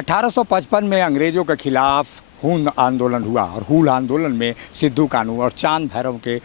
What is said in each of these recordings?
1855 में अंग्रेज़ों के खिलाफ हूल आंदोलन हुआ और हूल आंदोलन में सिद्धू कानू और चांद भैरव के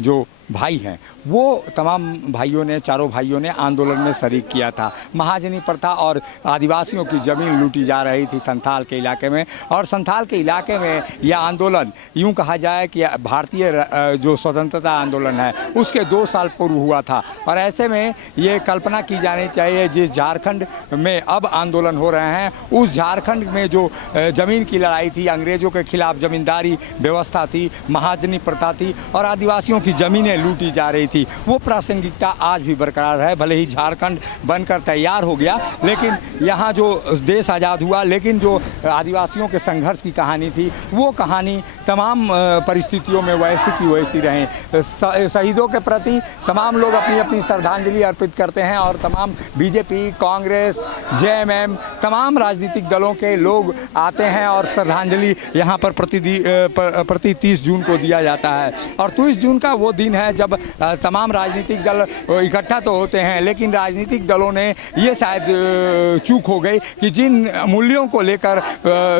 जो भाई हैं वो तमाम भाइयों ने, चारों भाइयों ने आंदोलन में शरीक किया था। महाजनी प्रथा और आदिवासियों की ज़मीन लूटी जा रही थी संथाल के इलाके में, और संथाल के इलाके में यह आंदोलन यूं कहा जाए कि भारतीय जो स्वतंत्रता आंदोलन है उसके 2 साल पूर्व हुआ था। और ऐसे में ये कल्पना की जानी चाहिए जिस झारखंड में अब आंदोलन हो रहे हैं उस झारखंड में जो ज़मीन की लड़ाई थी, अंग्रेज़ों के खिलाफ ज़मींदारी व्यवस्था थी, महाजनी प्रथा थी और आदिवासियों की ज़मीनें लूटी जा रही थी, वो प्रासंगिकता आज भी बरकरार है। भले ही झारखंड बनकर तैयार हो गया लेकिन यहाँ जो देश आज़ाद हुआ, लेकिन जो आदिवासियों के संघर्ष की कहानी थी वो कहानी तमाम परिस्थितियों में वैसी की वैसी रहे। शहीदों के प्रति तमाम लोग अपनी अपनी श्रद्धांजलि अर्पित करते हैं और तमाम बीजेपी, कांग्रेस, जेएमएम, तमाम राजनीतिक दलों के लोग आते हैं और श्रद्धांजलि यहाँ पर प्रति 30 जून को दिया जाता है। और 30 जून का वो दिन है जब तमाम राजनीतिक दल इकट्ठा तो होते हैं, लेकिन राजनीतिक दलों ने ये शायद चूक हो गई कि जिन मूल्यों को लेकर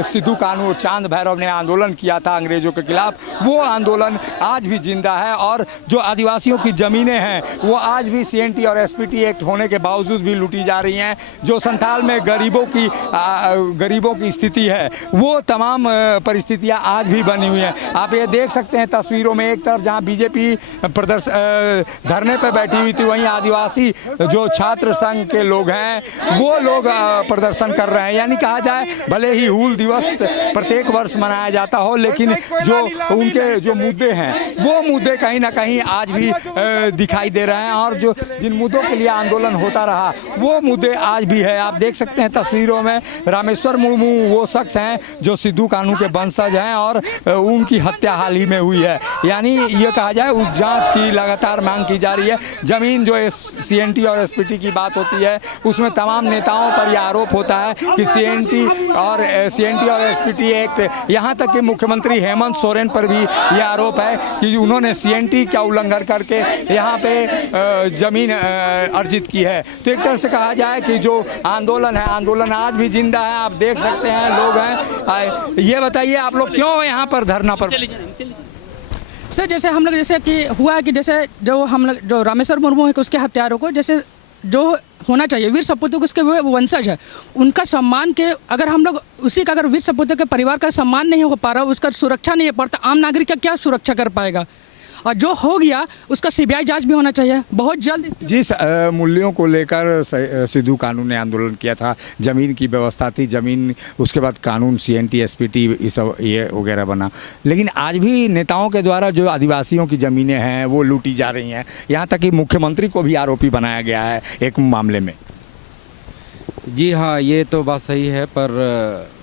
सिद्धू कानू और चांद भैरव ने आंदोलन किया था अंग्रेज़ों के खिलाफ, वो आंदोलन आज भी जिंदा है। और जो आदिवासियों की ज़मीनें हैं वो आज भी सीएनटी और एसपीटी एक्ट होने के बावजूद भी लूटी जा रही हैं। जो संथाल में गरीबों की स्थिति है वो तमाम परिस्थितियाँ आज भी बनी हुई हैं। आप ये देख सकते हैं तस्वीरों में, एक तरफ जहाँ बीजेपी धरने पर बैठी हुई थी, वहीं आदिवासी जो छात्र संघ के लोग हैं वो लोग प्रदर्शन कर रहे हैं। यानी कहा जाए भले ही हूल दिवस प्रत्येक वर्ष मनाया जाता हो, लेकिन जो उनके जो मुद्दे हैं वो मुद्दे कहीं ना कहीं आज भी दिखाई दे रहे हैं। और जो जिन मुद्दों के लिए आंदोलन होता रहा वो मुद्दे आज भी है। आप देख सकते हैं तस्वीरों में रामेश्वर मुर्मू वो शख्स हैं जो सिद्धू कानू के वंशज हैं और उनकी हत्या हाल ही में हुई है। यानी ये कहा जाए उस जांच की लगातार मांग की जा रही है। ज़मीन जो सीएनटी और एसपीटी की बात होती है उसमें तमाम नेताओं पर यह आरोप होता है कि सीएनटी और एसपीटी एक्ट, यहाँ तक कि मुख्यमंत्री हेमंत सोरेन पर भी यह आरोप है कि उन्होंने सीएनटी का उल्लंघन करके यहाँ पे ज़मीन अर्जित की है। तो एक तरह से कहा जाए कि जो आंदोलन है, आंदोलन आज भी जिंदा है। आप देख सकते हैं लोग हैं। ये बताइए आप लोग क्यों यहाँ पर धरना पर? सर जैसे हम लोग जैसे कि हुआ है कि जैसे जो हम लोग जो रामेश्वर मुर्मू है उसके हत्यारों को जैसे जो होना चाहिए, वीर सपूतों को उसके वंशज है उनका सम्मान के, अगर हम लोग उसी का अगर वीर सपूतों के परिवार का सम्मान नहीं हो पा रहा, उसका सुरक्षा नहीं हो पाता, आम नागरिक का क्या सुरक्षा कर पाएगा? और जो हो गया उसका सीबीआई जांच भी होना चाहिए बहुत जल्द। जिस मूल्यों को लेकर सिद्धू कानू ने आंदोलन किया था, ज़मीन की व्यवस्था थी, ज़मीन उसके बाद कानून सीएनटी एसपीटी ये वगैरह बना, लेकिन आज भी नेताओं के द्वारा जो आदिवासियों की ज़मीनें हैं वो लूटी जा रही हैं। यहाँ तक कि मुख्यमंत्री को भी आरोपी बनाया गया है एक मामले में। जी हाँ, ये तो बात सही है, पर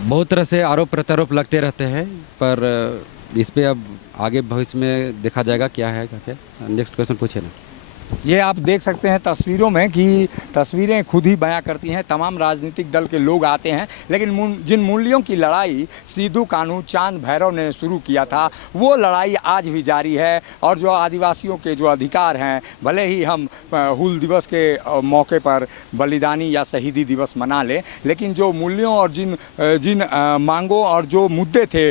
बहुत तरह से आरोप प्रत्यारोप लगते रहते हैं, पर इस पे अब आगे भविष्य में देखा जाएगा क्या है करके। नेक्स्ट क्वेश्चन पूछे ना। ये आप देख सकते हैं तस्वीरों में कि तस्वीरें खुद ही बयां करती हैं। तमाम राजनीतिक दल के लोग आते हैं, लेकिन जिन मूल्यों की लड़ाई सिद्धू कानू, चांद भैरव ने शुरू किया था वो लड़ाई आज भी जारी है। और जो आदिवासियों के जो अधिकार हैं, भले ही हम हूल दिवस के मौके पर बलिदानी या शहीदी दिवस मना लें, लेकिन जो मूल्यों और जिन मांगों और जो मुद्दे थे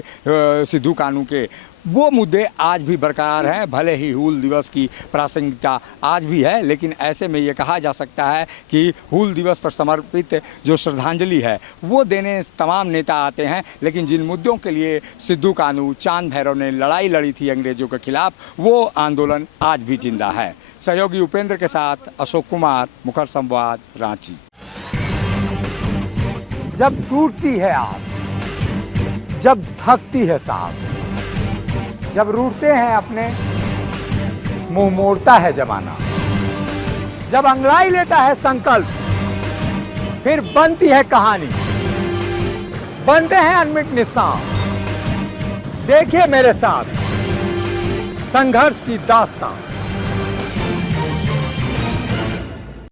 सिद्धू कानू के, वो मुद्दे आज भी बरकरार हैं। भले ही हूल दिवस की प्रासंगिकता आज भी है, लेकिन ऐसे में ये कहा जा सकता है कि हूल दिवस पर समर्पित जो श्रद्धांजलि है वो देने तमाम नेता आते हैं, लेकिन जिन मुद्दों के लिए सिद्धू कानू, चांद भैरव ने लड़ाई लड़ी थी अंग्रेज़ों के खिलाफ, वो आंदोलन आज भी जिंदा है। सहयोगी उपेंद्र के साथ अशोक कुमार, मुखर संवाद, रांची। जब टूटती है आस, जब थकती है सांस, जब रूठते हैं अपने, मुंह मोड़ता है जमाना, जब अंगड़ाई लेता है संकल्प, फिर बनती है कहानी, बनते हैं अनमिट निशान। देखिए मेरे साथ संघर्ष की दास्तान।